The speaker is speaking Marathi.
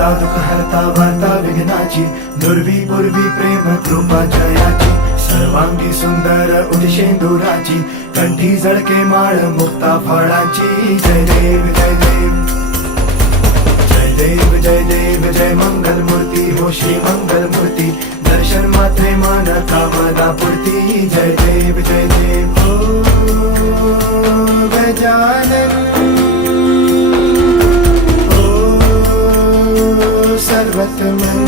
दाता दुःख हरता वार्ता विघ्नाची, दुर्वी पूर्वी प्रेम कृपा जयाची, सर्वांगी सुंदर उदिशेंदुराची, कंठी जळके माळ मुक्ता फळाची. जय देव जय देव जय देव जय देव जय मंगल मूर्ती हो श्री मंगल मूर्ती, दर्शन मात्रे मान कामना पूर्ती. जय देव जय देव ओ गजानन ओ सर्वतमन